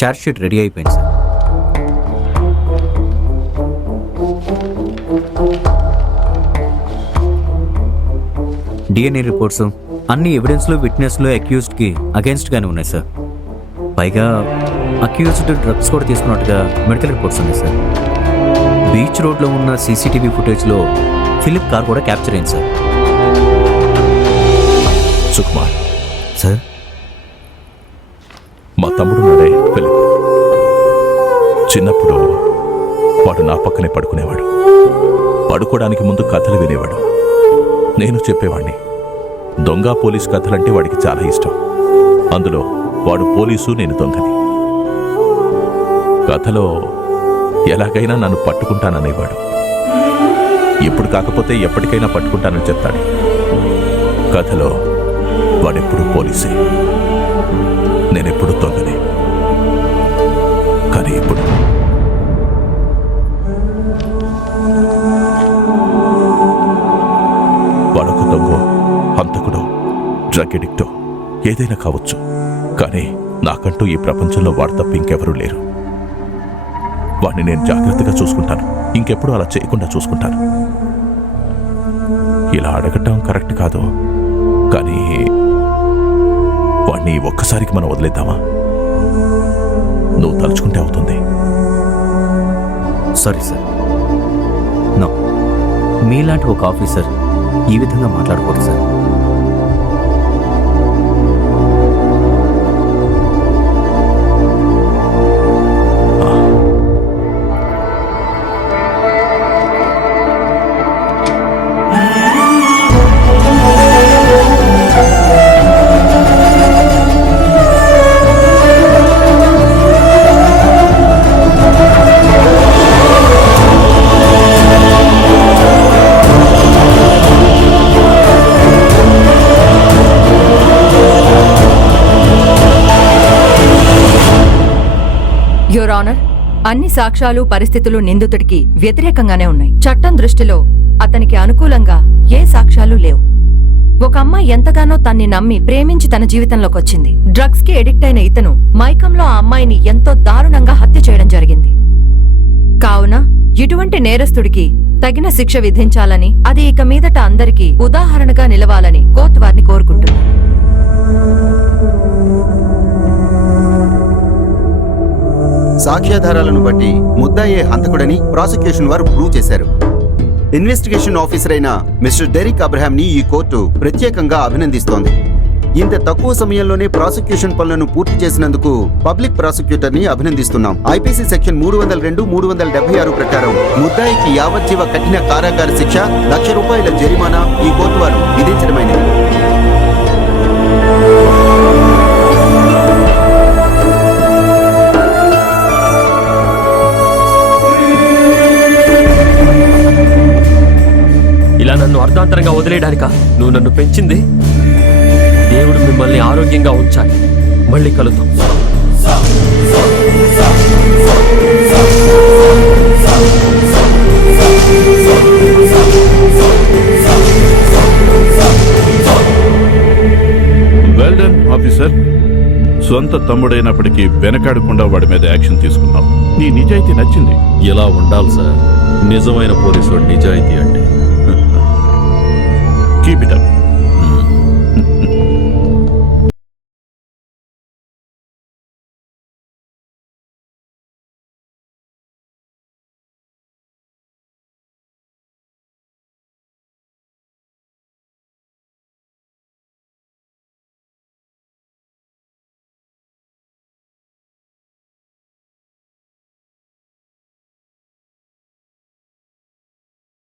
Charge sheet ready అయిపోయింది sir. DNA reports అన్ని ఎవిడెన్స్లు విట్నెస్లు అక్యూజ్డ్కి అగేన్స్ట్గానే ఉన్నాయి సార్. పైగా అక్యూజ్డ్ డ్రగ్స్ కూడా తీసుకున్నట్టుగా మెడికల్ రిపోర్ట్స్ ఉన్నాయి సార్. బీచ్ రోడ్లో ఉన్న సీసీటీవీ ఫుటేజ్లో ఫిలిప్ కార్ కూడా క్యాప్చర్ అయింది సార్. సుకుమార్ సార్, మా తమ్ముడు నాడే ఫిలిప్. చిన్నప్పుడు వాడు నా పక్కనే పడుకునేవాడు. పడుకోవడానికి ముందు కథలు వినేవాడు. నేను చెప్పేవాడిని. దొంగ పోలీస్ కథలంటే వాడికి చాలా ఇష్టం. అందులో వాడు పోలీసు, నేను దొంగని. కథలో ఎలాగైనా నన్ను పట్టుకుంటాననేవాడు. ఇప్పుడు కాకపోతే ఎప్పటికైనా పట్టుకుంటానని చెప్తాడు. కథలో వాడెప్పుడు పోలీసే, నేనెప్పుడు దొంగనే. కానీ ఇప్పుడు వాడొక దొంగ, హంతకుడో, డ్రగ్ ఎడిక్టో ఏదైనా కావచ్చు. కానీ నాకంటూ ఈ ప్రపంచంలో వాడు తప్ప ఇంకెవరూ లేరు. వాడిని నేను జాగ్రత్తగా చూసుకుంటాను. ఇంకెప్పుడు అలా చేయకుండా చూసుకుంటాను. ఇలా అడగటం కరెక్ట్ కాదు, కానీ వాడిని ఒక్కసారికి మనం వదిలేద్దామా? నువ్వు తలుచుకుంటే అవుతుంది. Sorry sir, no. మీలాంటి ఒక ఆఫీసర్ ఈ విధంగా మాట్లాడకూడదు సార్. యువర్ ఆనర్, అన్ని సాక్ష్యాలు పరిస్థితులు నిందితుడికి వ్యతిరేకంగానే ఉన్నాయి. చట్టం దృష్టిలో అతనికి అనుకూలంగా ఏ సాక్ష్యాలు లేవు. ఒక అమ్మాయి ఎంతగానో తన్ని నమ్మి ప్రేమించి తన జీవితంలోకి వచ్చింది. డ్రగ్స్ కి ఎడిక్ట్ అయిన ఇతను మైకంలో ఆ అమ్మాయిని ఎంతో దారుణంగా హత్య చేయడం జరిగింది. కావున ఇటువంటి నేరస్తుడికి తగిన శిక్ష విధించాలని, అది ఇక మీదట అందరికీ ఉదాహరణగా నిలవాలని కోర్టు వారిని కోరుకుంటుంది. సాక్ష్యాధారాలను బట్టి ముద్దాయే హంతకుడని ప్రాసిక్యూషన్ వారు ప్రూవ్ చేశారు. ఇన్వెస్టిగేషన్ ఆఫీసర్ అయిన మిస్టర్ డెరిక్ అబ్రహాం ని ఈ కోర్టు ప్రత్యేకంగా అభినందిస్తోంది. ఇంత తక్కువ సమయంలోనే ప్రాసిక్యూషన్ పనులను పూర్తి చేసినందుకు పబ్లిక్ ప్రాసిక్యూటర్ ని అభినందిస్తున్నాం. ఐపీసీ సెక్షన్ 302, 376 ప్రకారం ముద్దాయికి యావజ్జీవ కఠిన కారాగార శిక్ష, ₹1,00,000 జరిమానా ఈ కోర్టు వారు విధించడమైనది. ఇలా నన్ను అర్ధాంతరంగా వదిలేయడానిక నువ్వు నన్ను పెంచింది? దేవుడు మిమ్మల్ని ఆరోగ్యంగా ఉంచాలి. మళ్ళీ కలుద్దాం. Well done officer. సొంత తమ్ముడైనప్పటికీ వెనకాడకుండా వాడి మీద యాక్షన్ తీసుకున్నాం. నీ నిజాయితీ నచ్చింది. ఇలా ఉండాలి సార్. నిజమైన పోలీసు నిజాయితీ అంటే